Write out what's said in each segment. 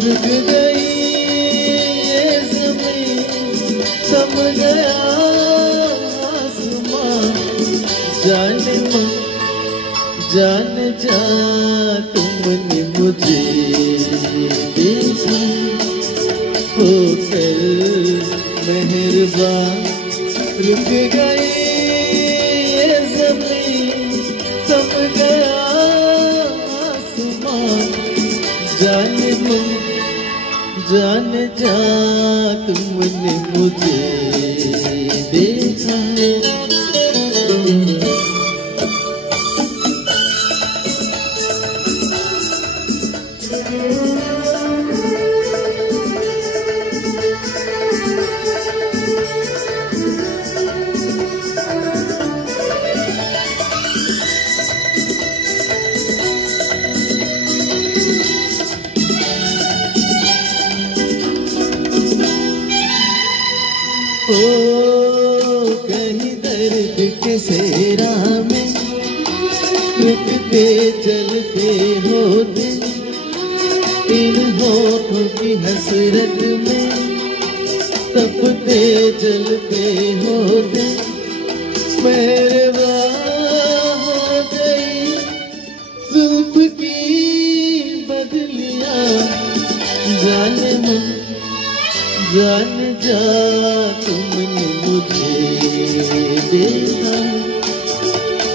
रुक गई ये ज़मीं, थम गया आसमां। जाने मन जान जा तुमने मुझे देखा, होकर मेहरबान। रुक गई ये ज़मीं, थम गया आसमां। जाने मन जान जा तुमने मुझे देखा। ओ कहीं दर्द के सेरा में रुकते चलते होते, इन होठों की हसरत में तपते चलते होते। मेहरबान हो गई जुल्फ की बदलियां। जाने मन जान जा तुमने मुझे देखा,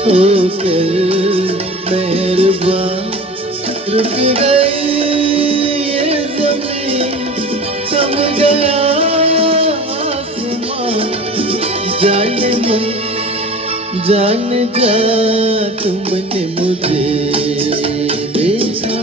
होकर मेहरबान। रुक गई ये ज़मीं, थम गया आसमां। जाने मन जान जा तुमने मुझे देखा।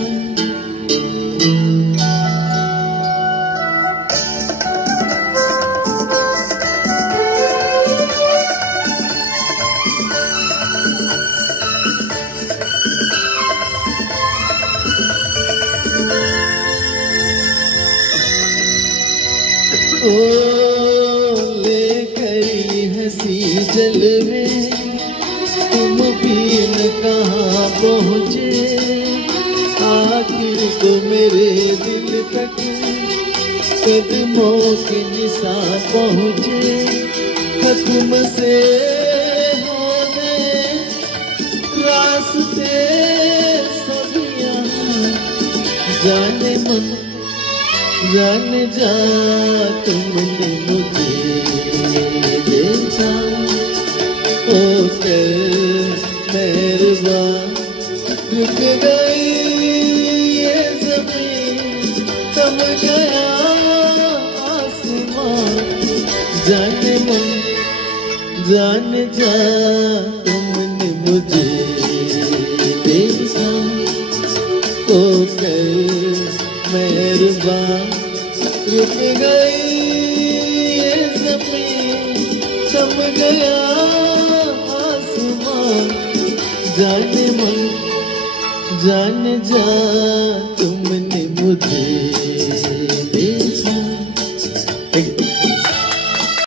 ओ लेकर हंसी जलवे, तुम भी न कहाँ पहुँचे। आखिर को मेरे दिल तक कदमों के निशान पहुँचे। खत्म से होने रास्ते सब यहाँ। जाने मन जान जा तुमने मुझे देखा, होकर मेहरबान। रुक गई ये ज़मीं, थम गया आसमां। जाने मन जान जा तुमने मुझे देखा, होकर मेहरबान। रुक गई ये ज़मीं, थम गया आसमां। जाने मन जान जा तुमने मुझे